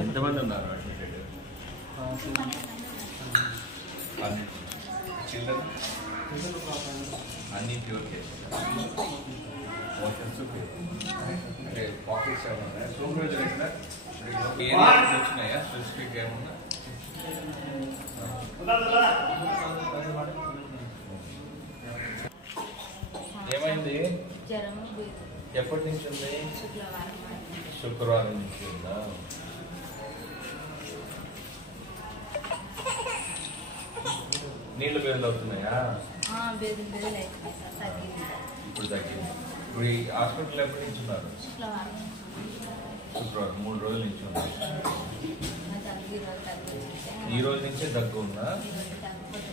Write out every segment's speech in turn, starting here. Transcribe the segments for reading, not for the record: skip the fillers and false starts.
ఎంతమంది ఉన్నారు admitted? Children అన్ని ప్యూర్ కేసెస్, మోషన్స్ అంటే పాకెట్స్ ఏమన్నా సూపర్వైజర్ ఏరియాస్ వచ్చినాయా స్పెసిఫిక్ ఏమన్నా? ఏమైంది? ఎప్పటి నుంచి ఉంది? శుక్రవారం నుంచి ఉందా? నీళ్ళు బేదలు అవుతున్నాయా? ఇప్పుడు తగ్గింది. ఇప్పుడు ఈ హాస్పిటల్ ఎప్పటి నుంచి ఉన్నారు? శుక్రవారం 3 రోజుల నుంచి ఉన్నారు. ఈ రోజు నుంచే దగ్గు ఉందా?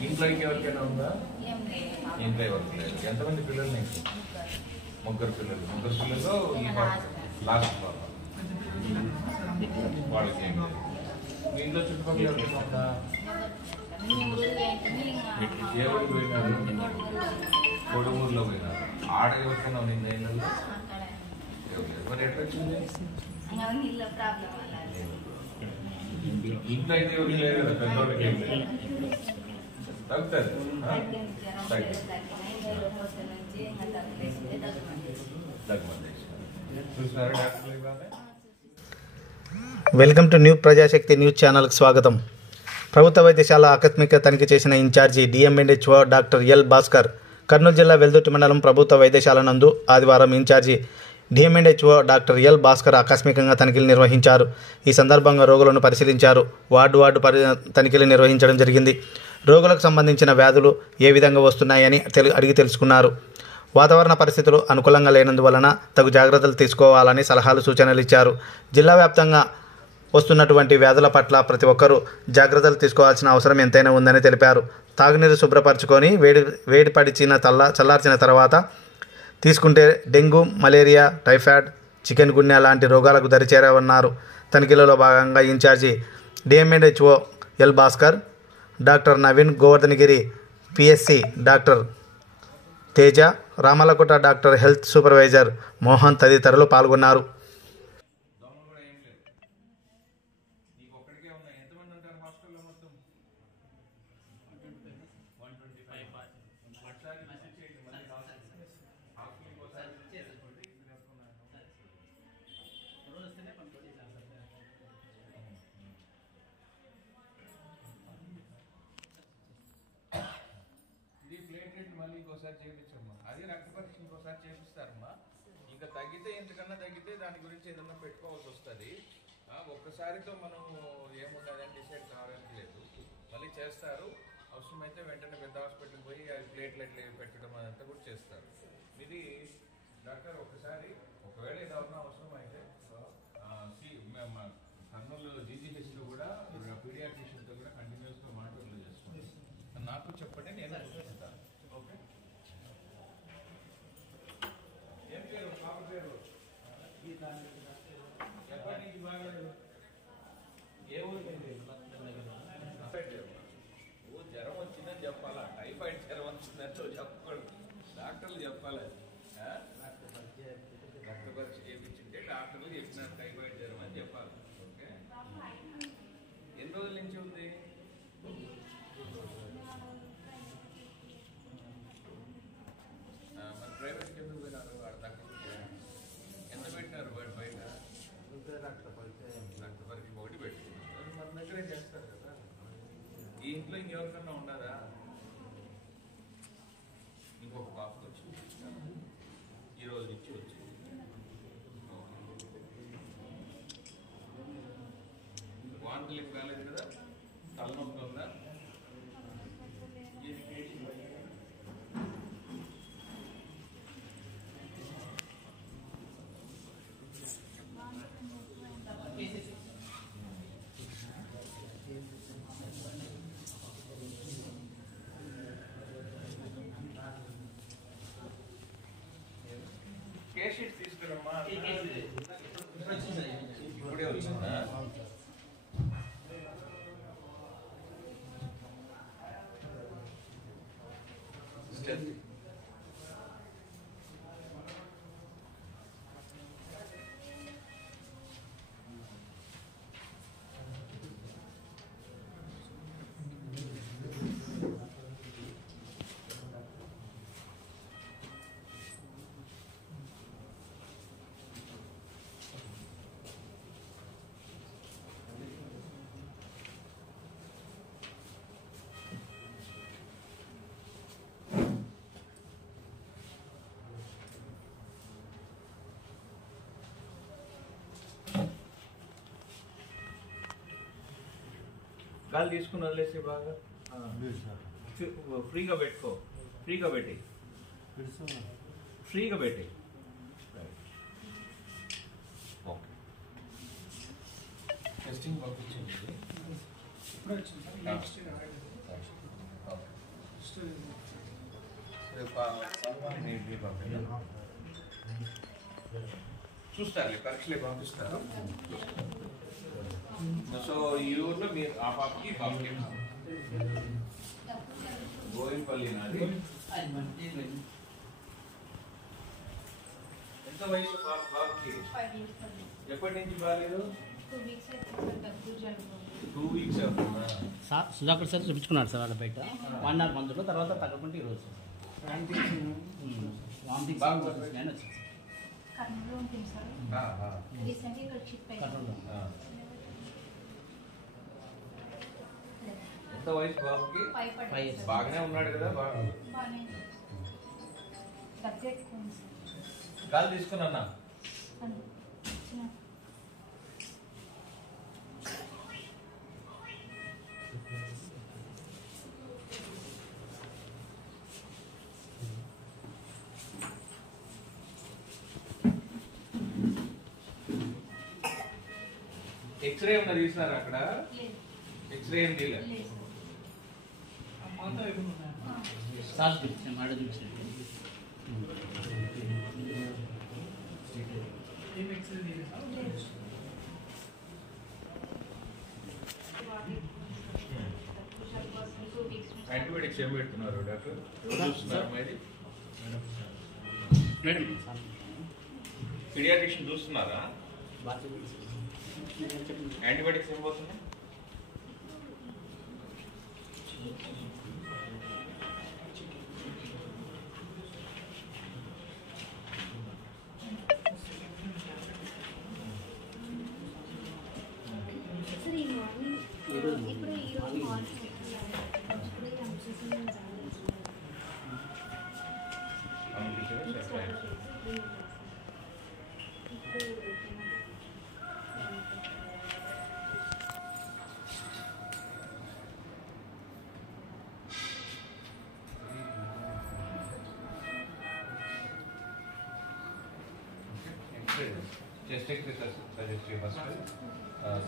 ఇంట్లో ఎవరికైనా ఉందా? ఇంట్లో ఎవరికి లేదు. ఎంతమంది పిల్లలు నీకు? 3 పిల్లలు. 3 పిల్లలు ఈ లాస్ట్ బాబా వాళ్ళకి ఏం లేదు. మీ ఇంట్లో చుట్టుపక్కల ఎవరికైనా ఉందా? ఏ ఊరికి పోయినారు? కొడుమూరులో పోయినారు. ఆడ ఎవరికైనా ఉంది ఇళ్ళల్లో? ఎవరు ఎట్లా వచ్చింది? ఇంట్లో అయితే ఎవరికి లేదు కదా, పెద్దోళ్ళకి ఏం లేదు. తగ్గుతుంది. చూసినారా డాక్టర్లు ఇవాళ? Welcome to new Prajasakti news ఛానల్కి స్వాగతం. ప్రభుత్వ వైద్యశాల ఆకస్మిక తనిఖీ చేసిన incharge DMHO doctor L Bhaskar Kurnool జిల్లా వెల్దుర్తి మండలం ప్రభుత్వ వైద్యశాల నందు ఆదివారం incharge DMHO doctor L Bhaskar ఆకస్మికంగా తనిఖీలు నిర్వహించారు. ఈ సందర్భంగా రోగులను పరిశీలించారు. వార్డు తనిఖీలు నిర్వహించడం జరిగింది. రోగులకు సంబంధించిన వ్యాధులు ఏ విధంగా వస్తున్నాయని అడిగి తెలుసుకున్నారు. వాతావరణ పరిస్థితులు అనుకూలంగా లేనందువలన తగు జాగ్రత్తలు తీసుకోవాలని సలహాలు సూచనలు ఇచ్చారు. జిల్లా వ్యాప్తంగా వస్తున్నటువంటి వ్యాధుల పట్ల ప్రతి ఒక్కరూ జాగ్రత్తలు తీసుకోవాల్సిన అవసరం ఎంతైనా ఉందని తెలిపారు. తాగునీరు శుభ్రపరచుకొని వేడిపడిచిన చల్లార్చిన తర్వాత తీసుకుంటే dengue, malaria, typhoid, chikungunya లాంటి రోగాలకు దరిచేరవన్నారు. తనిఖీలలో భాగంగా incharge DMHO L Bhaskar, doctor Naveen Govardhanagiri, PSC doctor Teja, Ramalakota doctor health supervisor Mohan తదితరులు పాల్గొన్నారు. మళ్ళీ ఇంకోసారి చేయించమ్మా. అది రక్త పరీక్ష ఇంకోసారి చేపిస్తారమ్మా. ఇంకా తగ్గితే ఎంతకన్నా తగ్గితే దాని గురించి ఏదన్నా పెట్టుకోవాల్సి వస్తుంది. ఒక్కసారితో మనం ఏమున్నదని డిసైడ్ కావడానికి లేదు. మళ్ళీ చేస్తారు. అవసరమైతే వెంటనే పెద్ద హాస్పిటల్కి పోయి ప్లేట్లెట్లు పెట్టడం అదంతా కూడా చేస్తారు. ఇది డాక్టర్ ఒకసారి ఒకవేళ ఏదన్నా అవసరం అయితే కర్నూలు జీజీహెచ్లో కూడా పీడియాట్రిషియన్తో కూడా కంటిన్యూస్గా మానిటర్లు చేసుకోండి. నాకు చెప్పండి, నేను చూపిస్తాను. ఓకే. ఏం పేరు? పాప పేరు ఎప్పటి నుంచి బాగాలేదు? ఏ ఊరికి? జ్వరం వచ్చిందని చెప్పాలా? టైఫాయిడ్ జ్వరం వచ్చిందంటే చెప్పకూడదు. డాక్టర్లు చెప్పాలి. రక్త పరీక్ష చేయించుంటే డాక్టర్లు చెప్పినారు టైఫాయిడ్ జ్వరం అని చెప్పాలి. ఓకే. ఎన్ని రోజుల నుంచి ఉంది? మన ప్రైవేట్కి ఎందుకు పోయినారు? వాడు తక్కువ ఎంత పెట్టినారు? వాడు బయట రక్త పరీక్ష ఒకటి పెట్టుకున్నారు. మన దగ్గరే చేస్తారు కదా. ఈ ఇంట్లో ఇంకెవరికన్నా ఉండదా? ఇంకొక పాపకు వచ్చింది, ఈ రోజు నుంచి వచ్చింది. వాంతులు ఏం కాలేదు కదా? తలనొప్పి ఉందా? కేషీట్ తీసుకురమ్మా. ఇప్పుడే వచ్చిందా? గాలి తీసుకుని వదిలేసి బాగా ఫ్రీగా పెట్టుకో, ఫ్రీగా పెట్టి ఫ్రీగా పెట్టి. ఓకే, టెస్టింగ్ పంపించండి. చూస్తారు, పరీక్షలే పంపిస్తారు. సో ఈ ఊర్లో మీరు ఆ పాపకి బాబుకి గోవింపల్లి నాది. ఎంత వయసు బాబుకి? ఎప్పటి నుంచి బాగాలేదు? 2 వీక్స్ అవుతుందా? సుధాకర్ సార్ చూపించుకున్నాడు సార్ వాళ్ళ బయట 1 hour మందులో, తర్వాత తగ్గకుండా ఈరోజు వామిటింగ్ వచ్చింది సార్. ఎంత వయసు బాబుకి? 5 years. బాగానే ఉన్నాడు కదా? బాగా గాలి తీసుకున్నా. ఎక్స్రే ఏమన్నా తీసినారా అక్కడ? ఎక్స్రే ఏం తీయలేదు. సార్ చూపించాను, మాట చూపించాను. యాంటీబయాటిక్స్ ఏం పెడుతున్నారు డాక్టర్? మేడం పీడియాట్రిషియన్ చూస్తున్నారా? యాంటీబయాటిక్స్ ఏం పోతున్నాయి? Cystic registry first.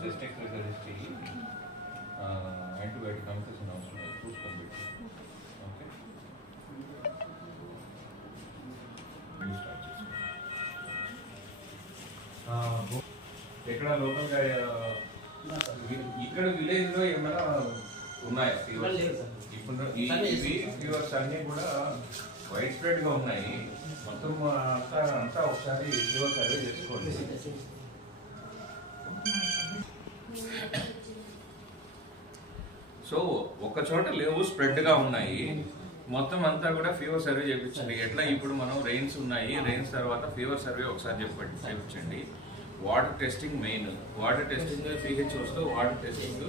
Cystic registry. Antibiotic composition also చూసుకొని పెట్టి. ఓకే, ఎక్కడ లోకల్గా ఇక్కడ విలేజ్ లో ఏమైనా ఉన్నాయా ఇప్పుడు? ఈ ఫీవర్స్ అన్ని కూడా వైడ్ స్ప్రెడ్ గా ఉన్నాయి. మొత్తం అంతా ఒకసారి ఫీవర్ సర్వే చేసుకోండి. సో ఒక చోట లేవు, స్ప్రెడ్ గా ఉన్నాయి. మొత్తం అంతా కూడా ఫీవర్ సర్వే చేయించండి. ఎట్లా ఇప్పుడు మనం రెయిన్స్ ఉన్నాయి, రెయిన్స్ తర్వాత ఫీవర్ సర్వే ఒకసారి చేయించండి. Water testing main. Water testing PHOs తో వాటర్ టెస్టింగ్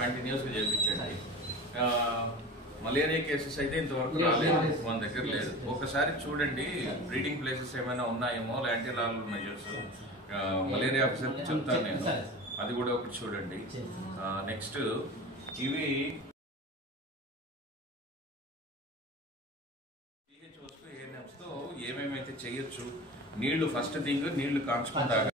కంటిన్యూస్గా చేయించండి. మలేరియా కేసెస్ అయితే ఇంతవరకు రాలేదు, మన దగ్గర లేదు. ఒకసారి చూడండి బ్రీడింగ్ ప్లేసెస్ ఏమైనా ఉన్నాయేమో, యాంటీలాల్ మెజర్స్ మలేరియా ఆఫీసర్ చెప్తాను నేను, అది కూడా ఒకటి చూడండి. నెక్స్ట్ ఇవి PHOs ANMs తో ఏమేమైతే చేయొచ్చు. నీళ్లు ఫస్ట్ థింగ్, నీళ్లు కాంచుకొని తాగాలి.